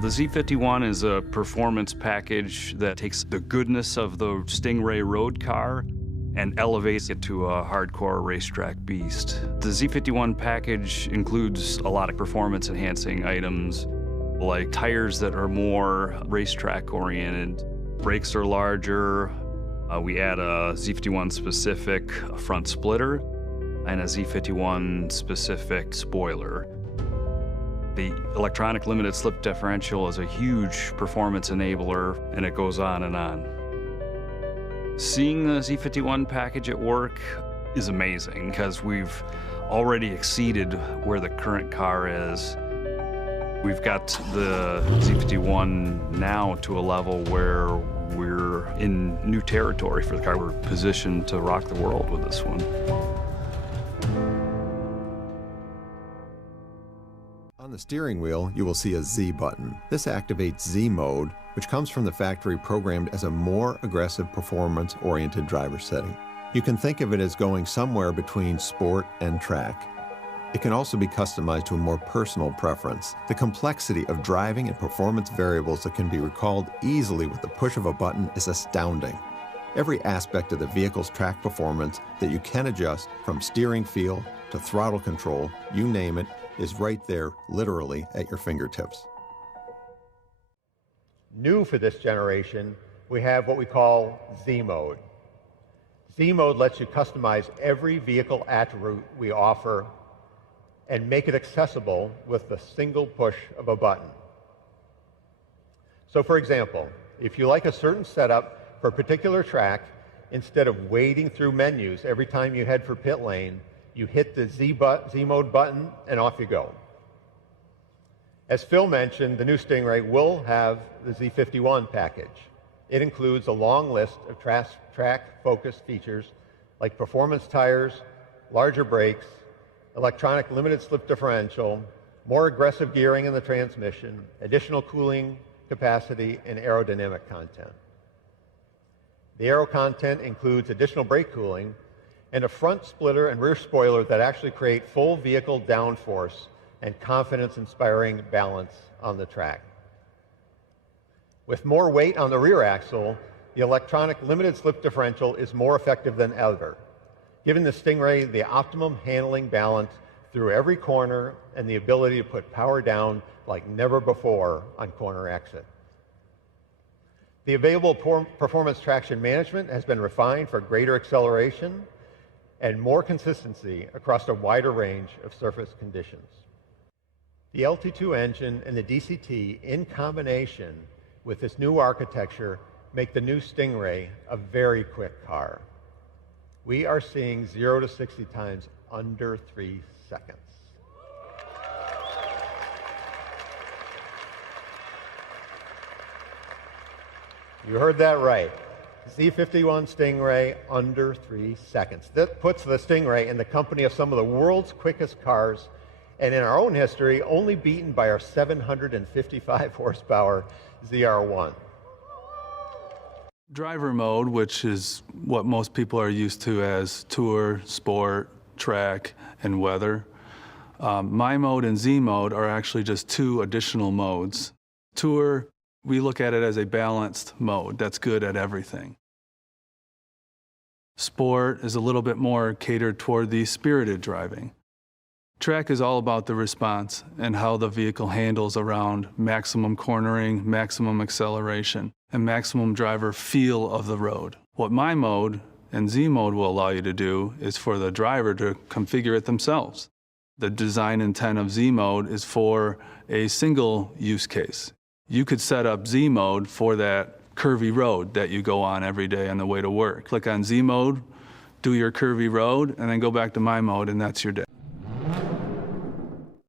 The Z51 is a performance package that takes the goodness of the Stingray road car and elevates it to a hardcore racetrack beast. The Z51 package includes a lot of performance-enhancing items, like tires that are more racetrack-oriented. Brakes are larger. We add a Z51 specific front splitter and a Z51 specific spoiler. The electronic limited slip differential is a huge performance enabler, and it goes on and on. Seeing the Z51 package at work is amazing because we've already exceeded where the current car is. We've got the Z51 now to a level where we're in new territory for the car. We're positioned to rock the world with this one. On the steering wheel, you will see a Z button. This activates Z mode, which comes from the factory programmed as a more aggressive performance-oriented driver setting. You can think of it as going somewhere between sport and track. It can also be customized to a more personal preference. The complexity of driving and performance variables that can be recalled easily with the push of a button is astounding. Every aspect of the vehicle's track performance that you can adjust, from steering feel to throttle control, you name it, is right there, literally at your fingertips. New for this generation, we have what we call Z mode. Z mode lets you customize every vehicle attribute we offer and make it accessible with the single push of a button. So for example, if you like a certain setup for a particular track, instead of wading through menus every time you head for pit lane, you hit the Z mode button and off you go. As Phil mentioned, the new Stingray will have the Z51 package. It includes a long list of track-focused features like performance tires, larger brakes, electronic limited slip differential, more aggressive gearing in the transmission, additional cooling capacity, and aerodynamic content. The aero content includes additional brake cooling and a front splitter and rear spoiler that actually create full vehicle downforce and confidence-inspiring balance on the track. With more weight on the rear axle, the electronic limited slip differential is more effective than ever, giving the Stingray the optimum handling balance through every corner and the ability to put power down like never before on corner exit. The available performance traction management has been refined for greater acceleration and more consistency across a wider range of surface conditions. The LT2 engine and the DCT in combination with this new architecture make the new Stingray a very quick car. We are seeing 0 to 60 times under 3 seconds. You heard that right. Z51 Stingray under 3 seconds. That puts the Stingray in the company of some of the world's quickest cars, and in our own history, only beaten by our 755 horsepower ZR1. Driver mode, which is what most people are used to as tour, sport, track, and weather. My mode and Z mode are actually just two additional modes. Tour, we look at it as a balanced mode that's good at everything. Sport is a little bit more catered toward the spirited driving. Track is all about the response and how the vehicle handles around maximum cornering, maximum acceleration, and maximum driver feel of the road. What my mode and Z mode will allow you to do is for the driver to configure it themselves. The design intent of Z mode is for a single use case. You could set up Z mode for that curvy road that you go on every day on the way to work. Click on Z mode, do your curvy road, and then go back to my mode, and that's your day.